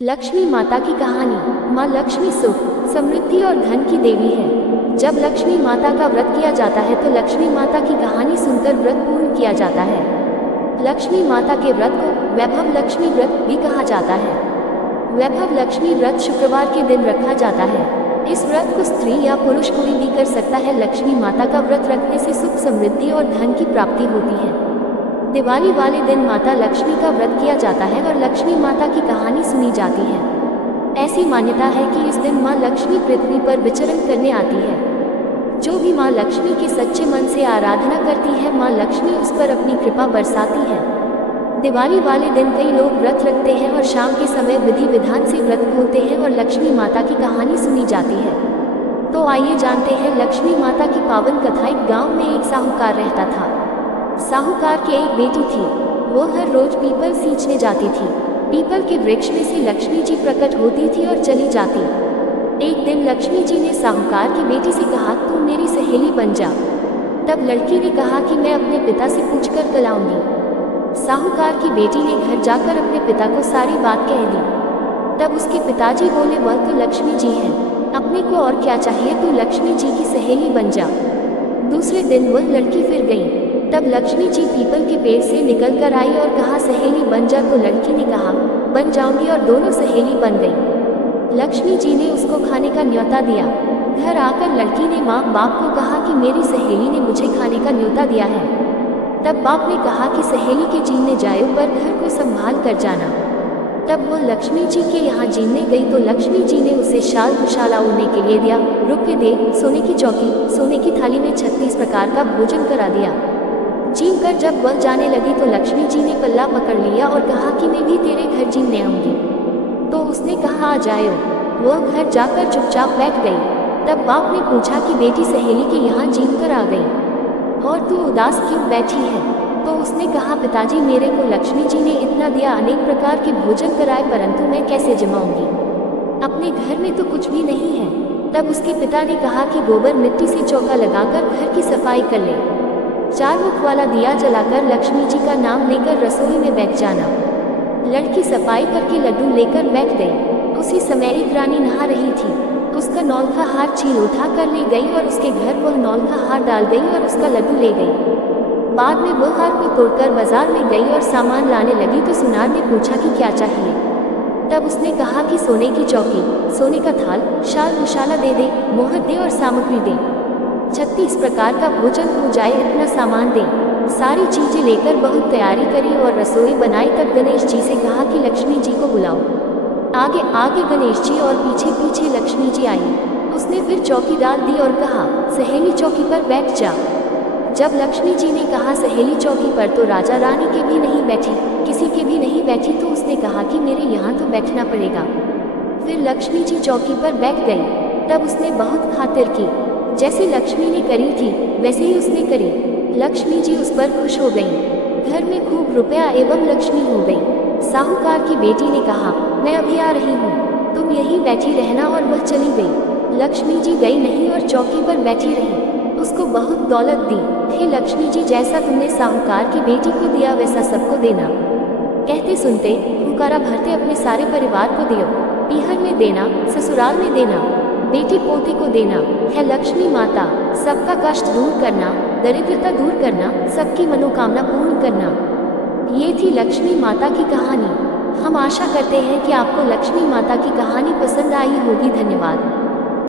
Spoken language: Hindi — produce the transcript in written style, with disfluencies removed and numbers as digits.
लक्ष्मी माता की कहानी। माँ लक्ष्मी सुख, समृद्धि और धन की देवी है। जब लक्ष्मी माता का व्रत किया जाता है तो लक्ष्मी माता की कहानी सुनकर व्रत पूर्ण किया जाता है। लक्ष्मी माता के व्रत को वैभव लक्ष्मी व्रत भी कहा जाता है। वैभव लक्ष्मी व्रत शुक्रवार के दिन रखा जाता है। इस व्रत को स्त्री या पुरुष कोई भी कर सकता है। लक्ष्मी माता का व्रत रखने से सुख, समृद्धि और धन की प्राप्ति होती है। दिवाली वाले दिन माता लक्ष्मी का व्रत किया जाता है और लक्ष्मी माता की कहानी सुनी जाती है। ऐसी मान्यता है कि इस दिन माँ लक्ष्मी पृथ्वी पर विचरण करने आती है। जो भी माँ लक्ष्मी के सच्चे मन से आराधना करती है, माँ लक्ष्मी उस पर अपनी कृपा बरसाती है। दिवाली वाले दिन कई लोग व्रत रखते हैं और शाम के समय विधि विधान से व्रत खोलते हैं और लक्ष्मी माता की कहानी सुनी जाती है। तो आइए जानते हैं लक्ष्मी माता की पावन कथा। एक गाँव में एक साहूकार रहता था। साहूकार की एक बेटी थी। वो हर रोज पीपल सींचने जाती थी। पीपल के वृक्ष में से लक्ष्मी जी प्रकट होती थी और चली जाती। एक दिन लक्ष्मी जी ने साहूकार की बेटी से कहा, तू मेरी सहेली बन जा। तब लड़की ने कहा कि मैं अपने पिता से पूछकर कल आऊंगी। साहूकार की बेटी ने घर जाकर अपने पिता को सारी बात कह दी। तब उसके पिताजी बोले, वह तो लक्ष्मी जी है, अपने को और क्या चाहिए, तू लक्ष्मी जी की सहेली बन जा। दूसरे दिन वह लड़की फिर गई। तब लक्ष्मी जी पीपल के पेड़ से निकल कर आई और कहा, सहेली बन जा। तो लड़की ने कहा, बन जाऊंगी, और दोनों सहेली बन गई। लक्ष्मी जी ने उसको खाने का न्योता दिया। घर आकर लड़की ने माँ बाप को कहा कि मेरी सहेली ने मुझे खाने का न्योता दिया है। तब बाप ने कहा कि सहेली के जीने जाए पर घर को संभाल कर जाना। तब वह लक्ष्मी जी के यहाँ जीने गई तो लक्ष्मी जी ने उसे शाल दुशाला उड़ने के लिए दिया, रुपये दे, सोने की चौकी, सोने की थाली में 36 प्रकार का भोजन करा दिया। जीम कर जब वह जाने लगी तो लक्ष्मी जी ने पल्ला पकड़ लिया और कहा कि मैं भी तेरे घर जीने आऊंगी। तो उसने कहा, आ जाओ। वह घर जाकर चुपचाप बैठ गई। तब बाप ने पूछा कि बेटी सहेली के यहाँ जीम कर आ गई और तू उदास क्यों बैठी है? तो उसने कहा, पिताजी मेरे को लक्ष्मी जी ने इतना दिया, अनेक प्रकार के भोजन कराए, परंतु मैं कैसे जमाऊंगी? अपने घर में तो कुछ भी नहीं है। तब उसके पिता ने कहा कि गोबर मिट्टी से चौका लगाकर घर की सफाई कर ले। 4 मुख वाला दिया जलाकर लक्ष्मी जी का नाम लेकर रसोई में बैठ जाना। लड़की सफाई करके लड्डू लेकर बैठ गई। उसी समय एक रानी नहा रही थी। उसका नौलखा हार छील उठा कर ले गई और उसके घर वह नौलखा हार डाल गई और उसका लड्डू ले गई। बाद में वह हार को तोड़कर बाजार में गई और सामान लाने लगी तो सुनार ने पूछा कि क्या चाहिए? तब उसने कहा कि सोने की चौकी, सोने का थाल, शाल दुशाला दे दे, मोहर दे और सामग्री दे। 36 प्रकार का भोजन हो जाए, इतना सामान दे। सारी चीजें लेकर बहुत तैयारी करी और रसोई बनाई। तब गणेश जी से कहा कि लक्ष्मी जी को बुलाओ। आगे आगे गणेश जी और पीछे पीछे लक्ष्मी जी आई। उसने फिर चौकी डाल दी और कहा, सहेली चौकी पर बैठ जा। जब लक्ष्मी जी ने कहा सहेली चौकी पर, तो राजा रानी के भी नहीं बैठी, किसी के भी नहीं बैठी। तो उसने कहा कि मेरे यहाँ तो बैठना पड़ेगा। फिर लक्ष्मी जी चौकी पर बैठ गई। तब उसने बहुत खातिर की। जैसे लक्ष्मी ने करी थी वैसे ही उसने करी। लक्ष्मी जी उस पर खुश हो गई। घर में खूब रुपया एवं लक्ष्मी हो गई। साहूकार की बेटी ने कहा, मैं अभी आ रही हूँ, तुम यहीं बैठी रहना, और वह चली गई। लक्ष्मी जी गई नहीं और चौकी पर बैठी रही। उसको बहुत दौलत दी। हे लक्ष्मी जी, जैसा तुमने साहूकार की बेटी को दिया वैसा सबको देना। कहते सुनते हुकारा भरते अपने सारे परिवार को दियो। पीहर में देना, ससुराल में देना, बेटी पोते को देना। है लक्ष्मी माता सबका कष्ट दूर करना, दरिद्रता दूर करना, सबकी मनोकामना पूर्ण करना। ये थी लक्ष्मी माता की कहानी। हम आशा करते हैं कि आपको लक्ष्मी माता की कहानी पसंद आई होगी। धन्यवाद।